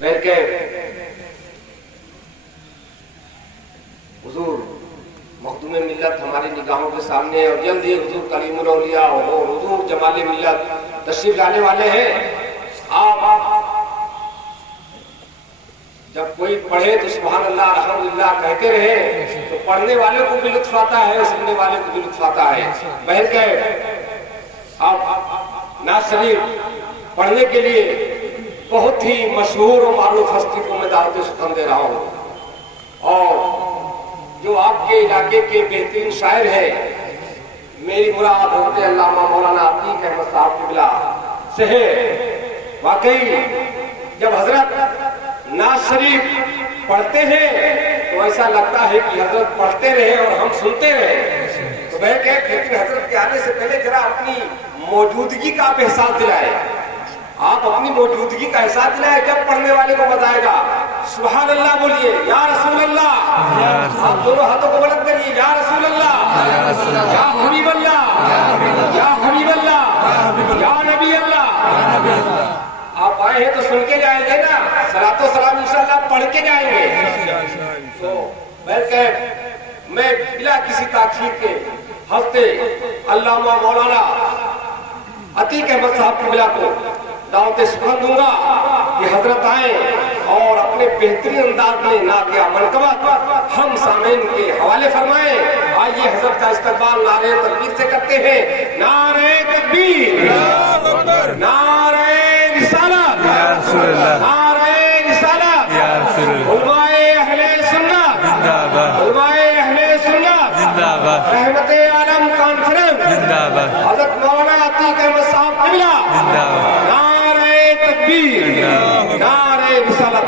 बहरके हुजूर मखदूम मिल्लत हमारी निगाहों के सामने और जल्द ही हुजूर कलीमुल औलिया और हुजूर जमाल मिल्लत तशरीफ लाने वाले हैं। आप जब कोई पढ़े तो सुभान अल्लाह अल्हम्दुलिल्लाह कहते रहे तो पढ़ने वाले को भी लुत्फ आता है, सुनने वाले को भी लुत्फ आता है। बहरके आप नाज शरीफ पढ़ने के लिए बहुत ही मशहूर और मारूफ हस्ती को मैं दावत सुखन दे रहा हूँ और जो आपके इलाके के बेहतरीन शायर है मेरी मुराद हज़रत अल्लामा मौलाना अतीक अहमद साहब क़िबला से है। वाकई जब हजरत नाज शरीफ पढ़ते हैं तो ऐसा लगता है कि हजरत पढ़ते रहे और हम सुनते रहे। तो वह कहते लेकिन हजरत के आने से पहले जरा अपनी मौजूदगी का आप एहसास दिलाए, आप अपनी मौजूदगी का एहसास दिलाए। जब पढ़ने वाले को बताएगा सुभान अल्लाह बोलिए, या रसूल अल्लाह, आप दोनों हाथों को बुलंद करिए, या रसूल अल्लाह, या हबीब अल्लाह, या हबीब अल्लाह, या नबी अल्लाह। आप आए हैं तो सुन के जाएंगे ना, सलातो सलाम इंशाअल्लाह पढ़ के जाएंगे। तो मैं बिना किसी ताखीर के हफ्ते अल्लामा मौलाना अतीक अहमद साहब क़िबला को दावत सुखन दूंगा कि हजरत आए और अपने बेहतरीन अंदाज में नातिया मनकबत हम सामईन के हवाले फरमाएं। आइए हजरत का इस्तकबाल नारे तकबीर से करते हैं। नारे तकबीर, नारे रिसालत, नारे रिसालत, उलमाए अहले सुन्नत, उलमाए अहले सुन्नत, रहमते आलम कॉन्फ्रेंस, हजरत मौलाना अतीक अहमद साहब क़िबला, नारे तकबीर, नारे रिसालत।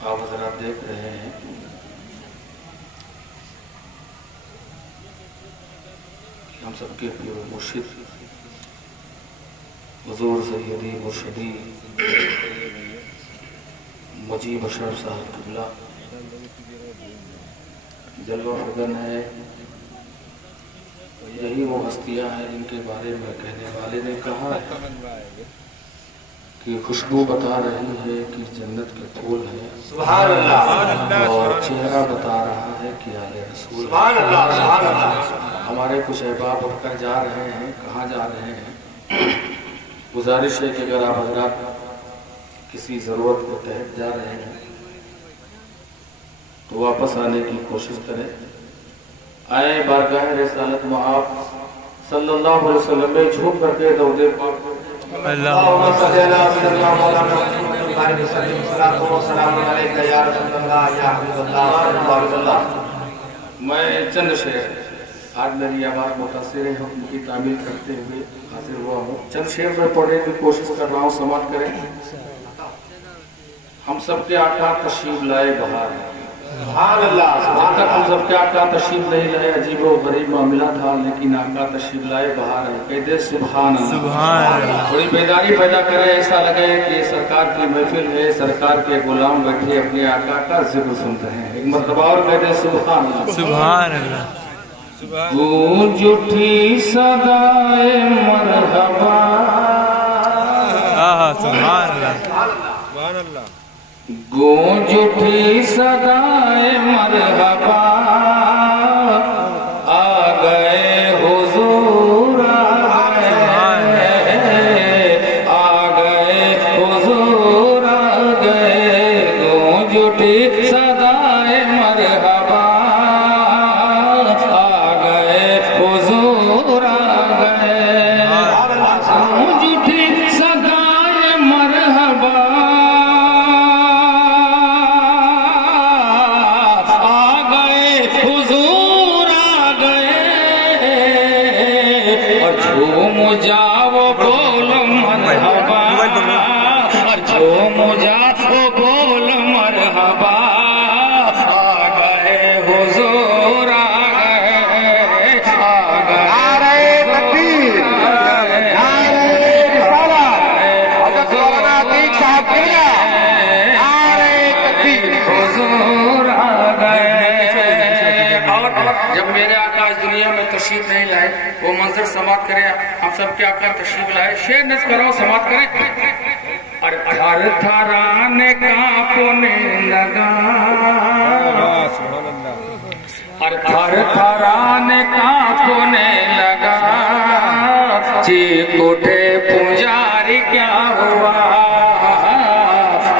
आप हज़रात देख रहे हैं कि हम सबके पीर मुर्शिद हुजूर सैयदी मुर्शिदी मुजीब अशरफ साहब क़िबला जलवा फगन है। यही वो हस्तियां हैं जिनके बारे में कहने वाले ने कहा है कि खुशबू बता रही है कि जन्नत के फूल हैं, सुभान अल्लाह, और चेहरा बता रहा है कि आले रसूल, सुभान अल्लाह, सुभान अल्लाह। हमारे कुछ अहबाब उठकर जा रहे हैं, कहाँ जा रहे हैं? गुजारिश है कि अगर आप हजरात किसी ज़रूरत के तहत जा रहे हैं तो वापस आने की कोशिश करें। आए बारगाह रिसालत में आप सल्लल्लाहु अलैहि वसल्लम में झूम करके दरूद पाक मैं चंद शेर, आज मेरी आवाज़ मुतासिर है, हम उनकी तामील करते हुए हाजिर हुआ हूँ। चंद शेर में पढ़ने की कोशिश कर रहा हूँ, समाप्त करें। हम सबके आका तशरीफ लाए बहार, सुभान अल्लाह। जब तक हम सबके आका तशरीफ नहीं लाए अजीब व गरीब मामला था, लेकिन आका तशरीफ लाए बहार है। कह दे सुभान अल्लाह। थोड़ी बेदारी पैदा करे, ऐसा लगे कि सरकार की महफिल है, सरकार के गुलाम बैठे अपने आका का जिक्र सुन रहे हैं। एक मरतबा और कह दे सुभान अल्लाह, सुभान अल्लाह। गूंज उठी सदाए मरहबा, सुभान अल्लाह, सुभान अल्लाह। गूंज उठी सदाए मरहबा, आ गए हुजूर, आ गए हुजूर, आ गए। गूंज उठी सदाए मरहबा, आ गए हुजूर, आ गए। गूंज उठी सदाए मरहबा, जाओ बोलो मरहबा, जो मुझा बोल मरहबा। वो मंजर समाप्त करें। हम सब क्या कर तशरीफ लाए, शेर नच करो समाप्त करें। और थर थराने कांपने लगा, और थर थराने कांपने लगा, चीख उठे पुजारी क्या हुआ,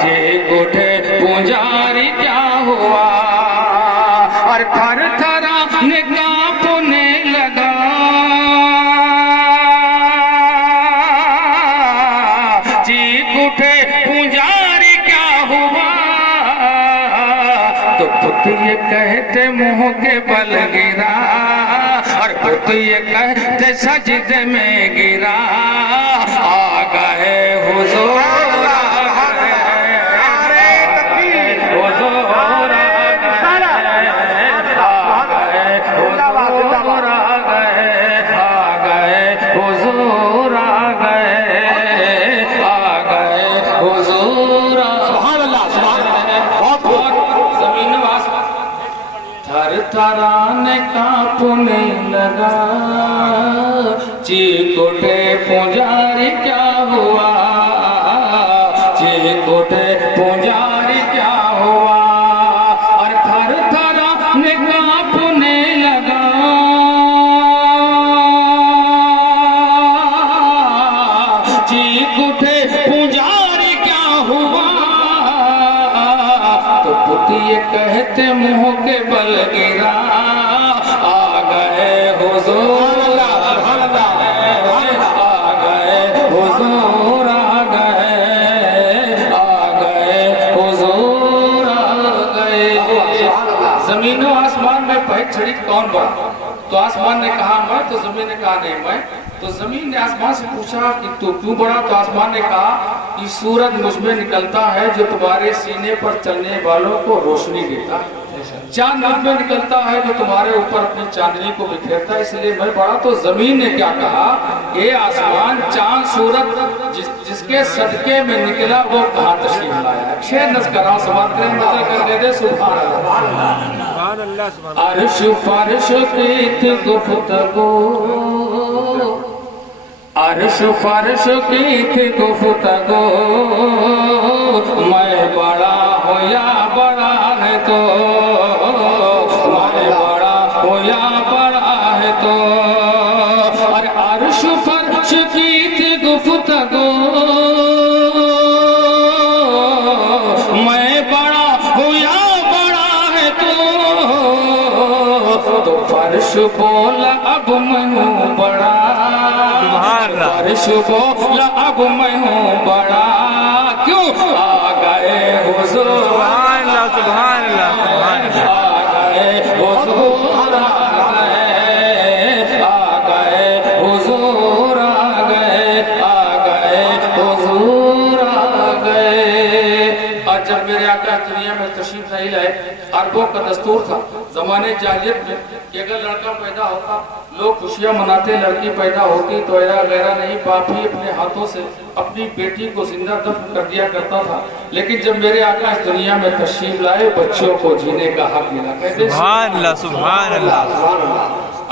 चीख उठे पुजारी क्या हुआ। और थर थराने कांपने लगा, चीख उठे पुजारी क्या हुआ। तो पुत ये कहते मुंह के बल गिरा, और पुत ये कहते सजदे में गिरा। आ गए हुजूर, थराने कांपने लगा, चीख उठे पुजारी क्या हुआ, चीख उठे पुजारी क्या हुआ। और थर थराने कांपने लगा, चीख उठे पुजारी क्या हुआ। तो पुत ये कहते मुंह के बल गिरा, आ गए हुजूर, आ गए हुजूर, आ गए हुजूर, आ गए। जमीनों आसमान में पैर छड़ी कौन बना? तो आसमान ने कहा मैं, तो जमीन ने कहा नहीं मैं। तो जमीन ने आसमान से पूछा कि तू क्यों बड़ा? तो आसमान ने कहा कि सूरज मुझ में निकलता है जो तुम्हारे सीने पर चलने वालों को रोशनी देता है, चांद मुझ में निकलता है जो तुम्हारे ऊपर अपनी चांदनी को बिखेरता है, इसलिए मैं बड़ा। तो जमीन ने क्या कहा, ये आसमान चांद सूरज जिसके सदके में निकला वो कहाँ तशरीफ लाया। शेर नज़ कर रहा हूं, समाप्त करें, मतलब कर दे दे सुभान अल्लाह। अर्श फर्श की थी गुफ्तगू, अर्श फर्श की थी गुफ्तगू, मैं बड़ा हो या बड़ा है तो, मैं बड़ा हो या बड़ा है तो। और अर्श फर्श की थी गुफ्तगू, मैं बड़ा हो या बड़ा है तो फर्श बोला अब मैं हूँ बड़ा, फर्श बोला अब मैं हूँ बड़ा। क्यों? आ गए हुजूर, सुभान अल्लाह, सुभान अल्लाह, सुभान अल्लाह। आ गए हुजूर, आ गए हुजूर, आ गए हुजूर, आ गए। और जब मेरे आका दुनिया में तशरीफ नहीं लाए, अरबों का दस्तूर था जमाने जाहिलियत में कि अगर लड़का पैदा होता लोग खुशियां मनाते, लड़की पैदा होती तो ऐरा गैरा नहीं, बाप ही अपने हाथों से अपनी बेटी को जिंदा दफन कर दिया करता था। लेकिन जब मेरे आका इस दुनिया में तशरीफ लाए, बच्चों को जीने का हक मिला। कहते सुभान अल्लाह, सुभान अल्लाह, सुभान अल्लाह।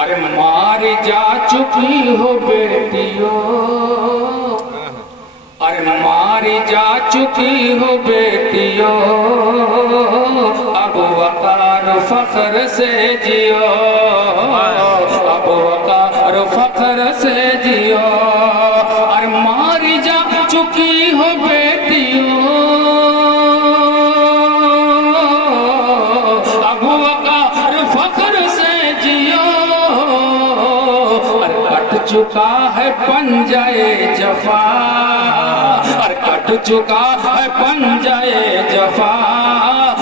अरे मारी जा चुकी हो बेटियों, अरे मारी जा चुकी हो बेटियों, अब वकार फख्र से जियो, अब वकार फख्र से जियो। अरे मारी जा चुकी हो बेटियों, अब वकार फख्र से जियो। अरे कट चुका है पंजाए जफा, और कट चुका है पंजाए जफा।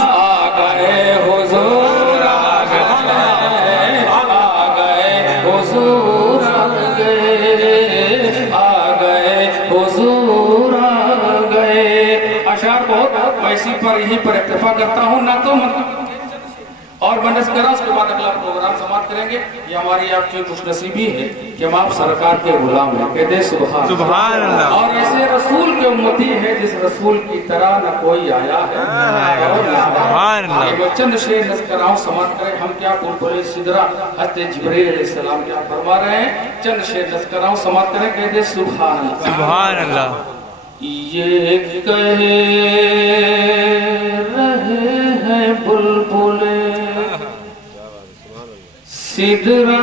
आ गए हुजूर, आ गए हुजूर, आ गए हुजूर, आ गए। अशार बहुत वैसी पर यहीं पर इत्तेफाक करता हूँ ना तो और बनस करा, उसके बाद अगला प्रोग्राम समाप्त करेंगे। ये हमारी आपकी खुशनसीबी है कि हम आप सरकार के गुलाम हैं, कहते सुभान सुभान अल्लाह। और ऐसे रसूल के उम्मती है जिस रसूल की तरह न कोई आया है। सुभान अल्लाह। ये चंद शेर नज़्कराओं समाप्त करें। हम क्या बुलबुल सिदरा हज़रत जिब्रील अलैहिस्सलाम क्या फरमा रहे हैं, चंद शेर नज़्कराओं समाप्त करें, कहते सुभान अल्लाह सुभान अल्लाह। ये कहे रहे हैं बुलबुले सिदरा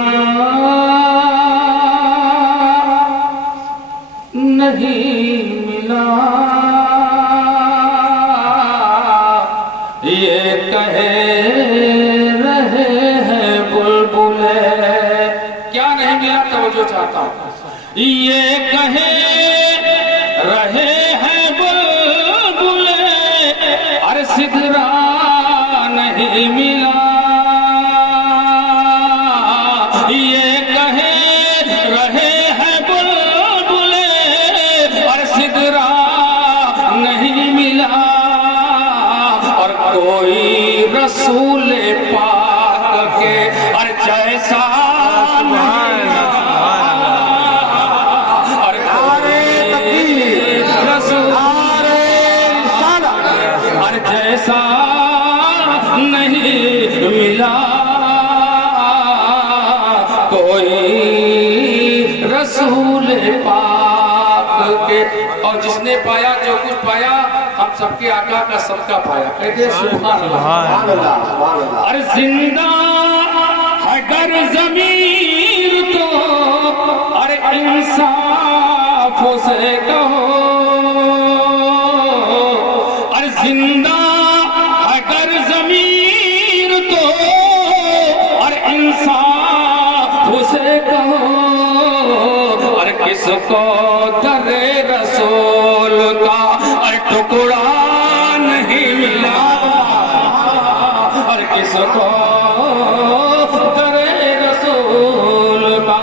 नहीं मिला, ये कहे रहे हैं बुलबुले, क्या नहीं मिला तवज्जो चाहता हूँ, ये कहे रहे हैं बुलबुले अरे सिदरा नहीं मिला, ये कहे रहे हैं बुलबुले अरे सिदरा नहीं मिला, और कोई रसूल पाक के अरे जैसा जैसा नहीं मिला, कोई रसूल पाक के। और जिसने पाया जो कुछ पाया, हम सबके आका का सबका पाया, कहते सुभान अल्लाह। अरे जिंदा अगर ज़मीर तो अरे इंसाफ से कहो, जिंदा अगर ज़मीर तो और इंसाफ उसे कहो, और किसको दरे रसूल का और टुकड़ा नहीं मिला, और किसको दरे रसूल का।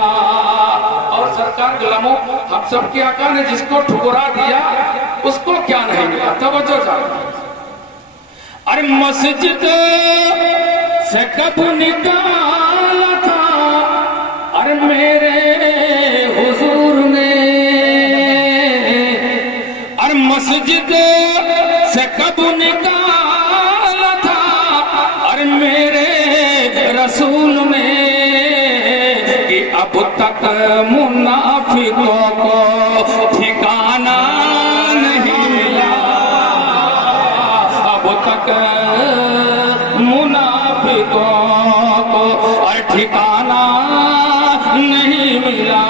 और सरकार गुलामों, हम सबके आका ने जिसको ठुकरा दिया उसको क्या नहीं मिला, तवज्जो जाओ। अरे मस्जिद से कब निकाला था अरे मेरे हुजूर ने, अरे मस्जिद से कब निकाला था अरे मेरे रसूल ने, कि अब तक मुनाफिकों को ठिकाना मुनाफिकों को और ठिकाना नहीं मिला,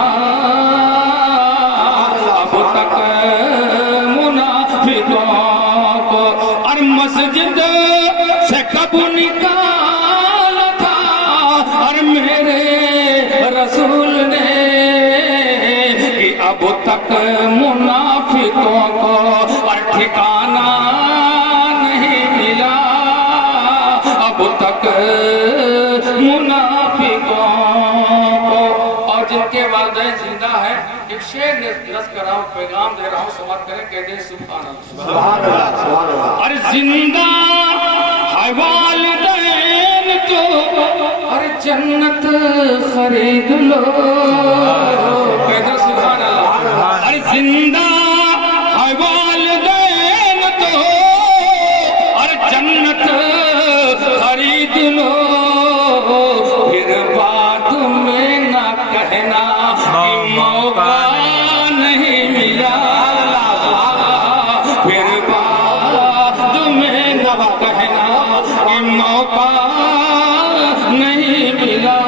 अब तक मुनाफिकों को। और मस्जिद से कब निकाला था और मेरे रसूल ने, कि अब तक मुनाफिकों को और ठिकाना तक मुनाफिकों को। और जिनके वालिदैन जिंदा है, एक शेर नज़् कराऊं, पैगाम दे रहा हूँ, समाप्त करें, कहते सुभान अल्लाह। अरे जिंदा है वालिदैन तो अरे जन्नत खरीद लो, कहते सुभान अल्लाह। अरे जिंदा है वालिदैन तो अरे जन्नत खरीद लो, फिर बाद में न कहना कि मौका नहीं मिला, फिर बाद में न कहना कि मौका नहीं मिला,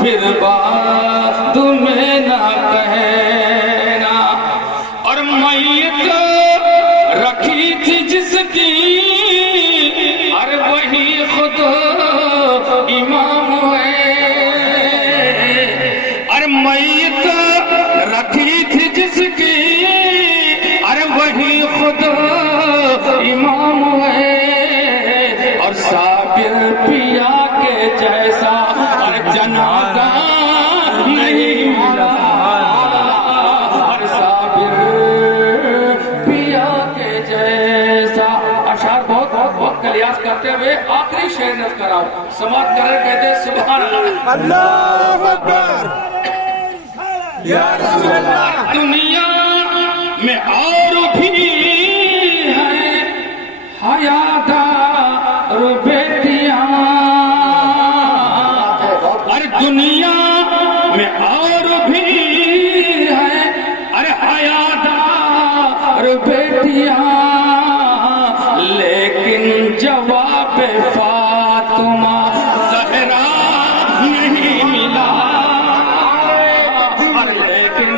फिर बाद में न कहना। और मैयत रखी थी जिसकी अरे वही खुद इमाम है, अरे मैयत रखी थी जिसकी अरे वही खुद इमाम है, और साबिर पिया प्रयास करते हुए आखिरी शेर नज़ कराऊं। समाप्त कर कहते सुभान अल्लाह। अल्लाहु अकबर। या रसूल अल्लाह। दुनिया में और भी है हयादार बेटियां, अरे दुनिया में और भी है अरे हयादार बेटियां, लेकिन जवाब फातिमा ज़हरा नहीं मिला। लेकिन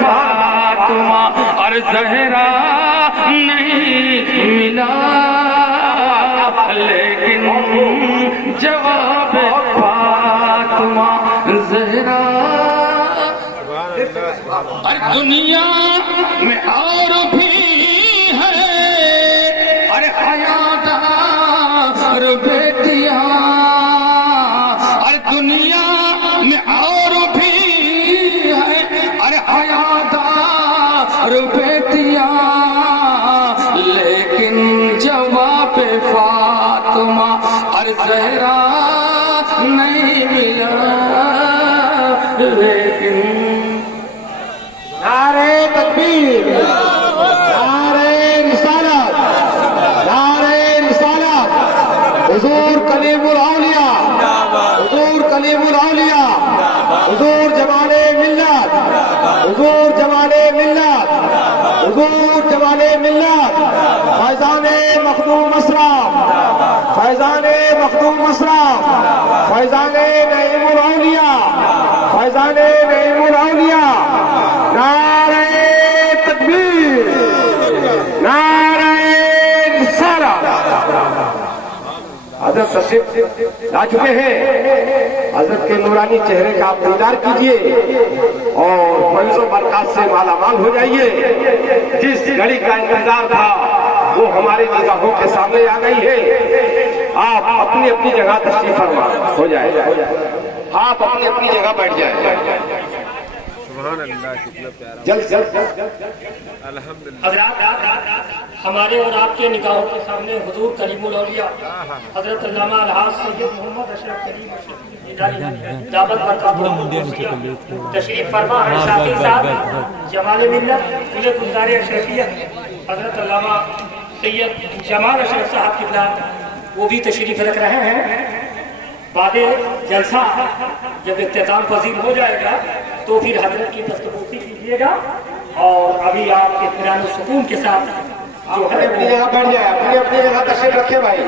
फातिमा और ज़हरा नहीं मिला, लेकिन जवाब फातिमा ज़हरा। और दुनिया में और भी है अरे हयादार बेटियां, और दुनिया में और भी है अरे हयादार बेटियां, लेकिन जवाब फातिमा और ज़हरा नहीं मिला। लेकिन नारे तकबीर, नारे रिसालत, नारे रिसालत। हुजूर कलीमुल औलिया, हुजूर कलीमुल औलिया, हुजूर जमाने मिल्लत, हुजूर जमाने मिल्लत, हुजूर जमाने मिल्लत। फैजाने मखदूम असराफ, फैजाने मखदूम असराफ, फैजाने नईमुल औलिया, फैजाने नईमुल औलिया। नारे तकबीर, नारे रिसालत। हजरत तशरीफ ला चुके हैं। हजरत के नूरानी चेहरे का आप दीदार कीजिए और फैज़ो बरकत से मालामाल हो जाइए। जिस घड़ी का इंतजार था वो हमारे निगाहों के सामने आ गई है। आप अपनी अपनी जगह तशरीफ फरमा हो जाए, आप अपनी अपनी जगह बैठ जाए। जल्द जल्द हज़रात, हमारे और आपके निगाहों के सामने हुजूर करीमुल औलिया हजरत अल्लामा अलहाज सैयद मोहम्मद अशरफ करीम दावत बरकातुहू तशरीफ फरमा है। साथ ही साथ जमाल मिल्लत जिले गुलजार अशरफियत हजरत अल्लामा सैयद जमाल अशरफ साहब किबला वो भी तशरीफ रख रहे हैं। बाद जलसा जब इख्तिताम पजीर हो जाएगा तो फिर हजरत की दस्तबूसी कीजिएगा और अभी आप इत्मीनान सुकून के साथ जो है अपनी जगह बैठ जाए, अपनी अपनी जगह तशरीफ रखे भाई।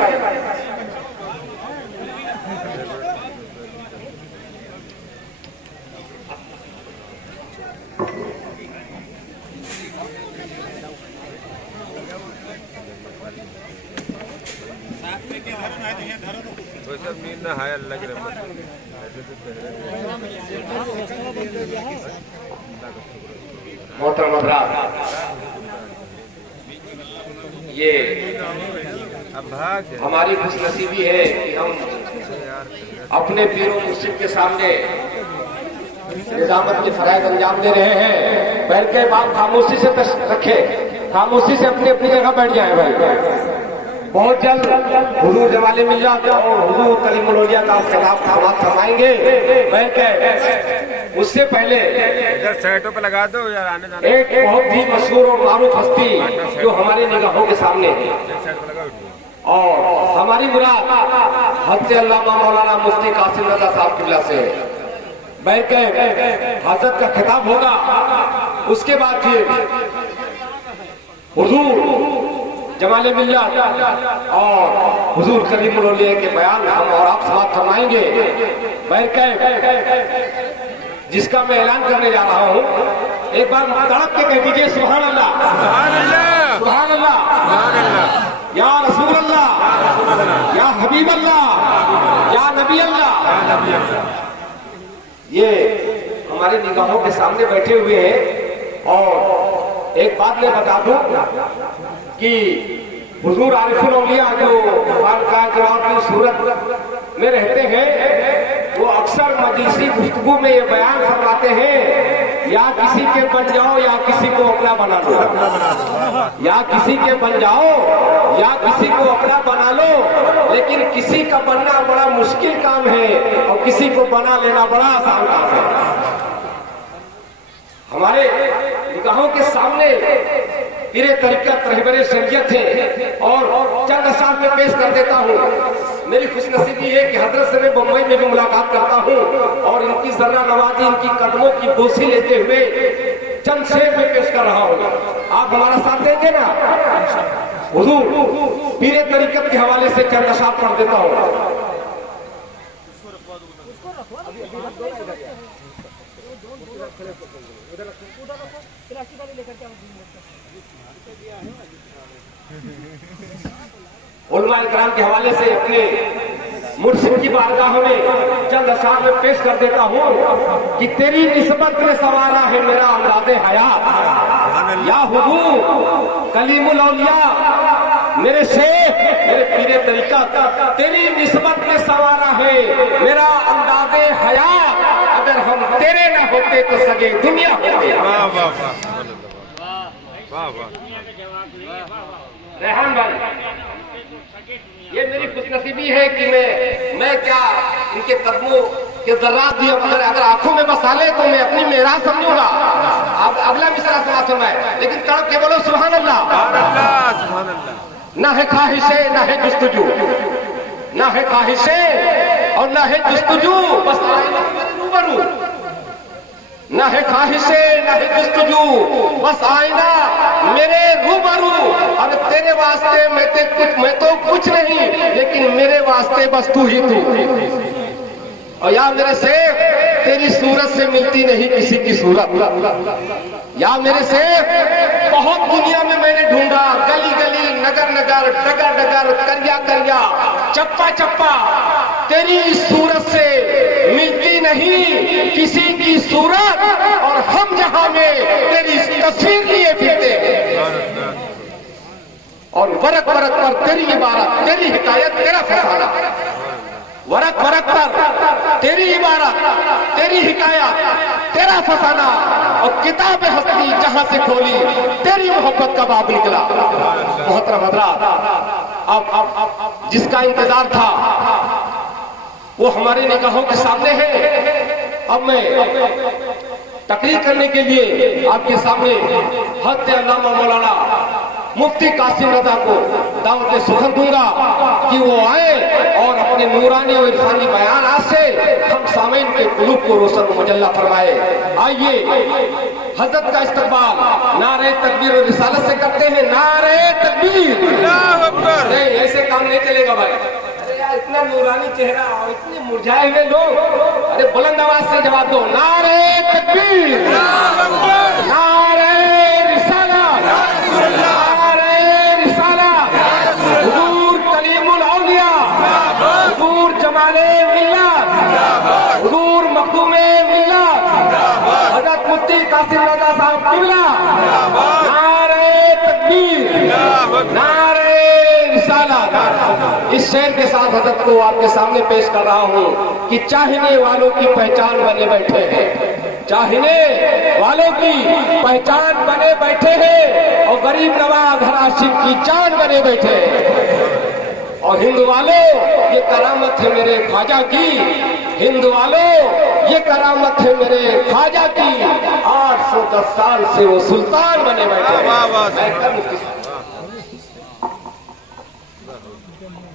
मोहतरम हज़रात, ये हमारी खुशनसीबी है कि हम अपने पीरों मुर्शिद के सामने निजामत की फराइज अंजाम दे रहे हैं। बैठ के बात खामोशी से रखे, खामोशी से अपनी अपनी जगह बैठ जाए भाई। बहुत जल्द हुजूर जमाले मिल्लत और हुजूर कलीमुल औलिया का खिलाफ समाप्त फरमाएंगे। बैठ के उससे पहले साइटों पे लगा दो यार, आने जाने एक बहुत ही मशहूर और मारूफ हस्ती जो हमारी निगाहों के सामने है और हमारी मुराद हज़रत अल्लामा मौलाना मुफ्ती कासिम रज़ा साहब किबला से बैठ के हजरत का खिताब होगा। उसके बाद फिर हुजूर जमाले मिल्लत और हुजूर करीमुल औलिया के बयान हम और आप समाप्त फरमाएंगे। बैठ के जिसका मैं ऐलान करने जा रहा हूँ, एक बार तड़प के कह दीजिए सुभान अल्लाह, सुभान अल्लाह, या रसूल अल्लाह, या हबीब अल्लाह, या नबी अल्लाह। ये हमारे निगाहों के सामने बैठे हुए हैं। और एक बात मैं बता दूं कि हुजूर आरिफुल औलिया जो खानकाह की सूरत में रहते हैं वो अक्सर मजलिसी गुफ्तगू में ये बयान फरमाते हैं, या किसी के बन जाओ या किसी को अपना बना लो, या किसी के बन जाओ या किसी को अपना बना लो। लेकिन किसी का बनना बड़ा मुश्किल काम है और किसी को बना लेना बड़ा आसान काम है। हमारे निगाहों के सामने पीरे तरीकत रहबरे शरीयत है और चंद अशार में पेश कर देता हूँ। मेरी खुशनसीबी है कि हजरत से मैं बम्बई में भी मुलाकात करता हूँ और इनकी जर्रा नवाजी, इनकी कदमों की बोसी लेते हुए चंद शेर में पेश कर रहा हूँ। आप हमारा साथ देंगे ना? हुजूर पीरे तरीकत के हवाले से चंद अशार पढ़ देता हूँ। उलमा इकराम के हवाले से अपने मुर्शिद की बारगाह में चंद अशार में पेश कर देता हूँ कि तेरी निस्बत में सवारा है मेरा अंदाज़े हयात, या हुजूर कलीमुल औलिया मेरे शेख मेरे पीरे तरीकत, तेरी निस्बत में सवारा है मेरा अंदाज़े हयात। अगर हम तेरे न होते तो सगे दुनिया होते। रेहान भाई, ये मेरी खुशनसीबी है कि मैं क्या इनके कदमों के जर्रात भी अगर आंखों में बसा ले तो मैं अपनी मेराज समझूंगा। अब अगला मिसरा सुना सुनाए, लेकिन तड़प के बोलो सुभान अल्लाह। ना है ख्वाहिशे ना है जुस्तजू, ना है ख्वाहिशे और ना है जुस्तजू, बस रूबरू। ना है ख्वाहिशे ना है जुस्तजू, बस आईना मेरे रूबरू। अब तेरे वास्ते मैं तो कुछ नहीं, लेकिन मेरे वास्ते बस तू ही तू। और या मेरे शेख तेरी सूरत से मिलती नहीं किसी की सूरत। या मेरे शेख बहुत दुनिया में मैंने ढूंढा, गली गली नगर नगर डगर डगर करिया करिया चप्पा चप्पा, तेरी सूरत से मिलती नहीं किसी की सूरत। और हम जहां में तेरी तस्वीर लिए फिरते और वरक वरक पर तेरी इबारत तेरी हिकायत तेरा फसाना, वरक वरक पर तेरी इबारत तेरी हिकायत तेरा फसाना। और किताब हस्ती जहां से खोली तेरी मोहब्बत का बाब निकला। मोहतरम हज़रात, अब जिसका इंतजार था वो हमारी निगाहों के सामने है। अब मैं तकरीर करने के लिए आपके सामने हज़रत अल्लामा मौलाना मुफ्ती कासिम रज़ा को दावत सुखन दूंगा कि वो आए और अपने नूरानी और इरफानी बयानात से हम सामीन के कुलूब को रोशन मुजल्ला फरमाए। आइए हजरत का इस्तकबाल नारे तकबीर और रिसालत से करते हैं। नारे तकबीर, नहीं ऐसे काम नहीं चलेगा भाई। अरे यार इतना नूरानी चेहरा और इतने मुरझाए हुए लोग, अरे बुलंद आवाज से जवाब दो। नारे तकबीर, नारे रिसालत, नारे रिसालत, हुजूर कलीमुल औलिया, हुजूर जमाले मिल्लत, हुजूर मखदूमे मिल्लत, हज़रत मुफ्ती कासिम रज़ा साहब किबला। नारे तकबीर, नारे रिसालत। इस शेर के साथ हज़रत को आपके सामने पेश कर रहा हूँ कि चाहने वालों की पहचान बने बैठे हैं, चाहने वालों की पहचान बने बैठे हैं और गरीब नवाज हर आशिक की जान बने बैठे हैं। और हिंदू वालों ये करामत है मेरे ख्वाजा की, हिंदू वालों ये करामत है मेरे ख्वाजा की। 810 साल से वो सुल्तान बने बैठे हैं।